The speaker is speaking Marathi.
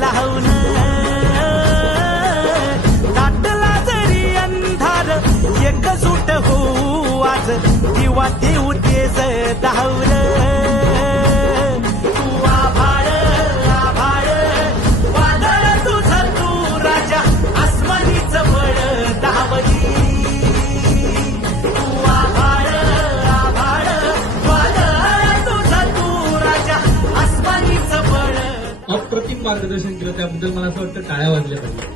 लावून दाटला जरी अंधार एकजूट होऊ आज दिवा देऊ तेज धावल तू आभाळ आभाळ वादळ तुझं तू राजा आसमानीच बळ धावली तू आभाळ आभाळ वादळ तुझं तू राजा आसमानीच बळ अप्रतिम मार्गदर्शन केलं त्याबद्दल मला असं वाटतं टाळ्या वाजल्या पाहिजे.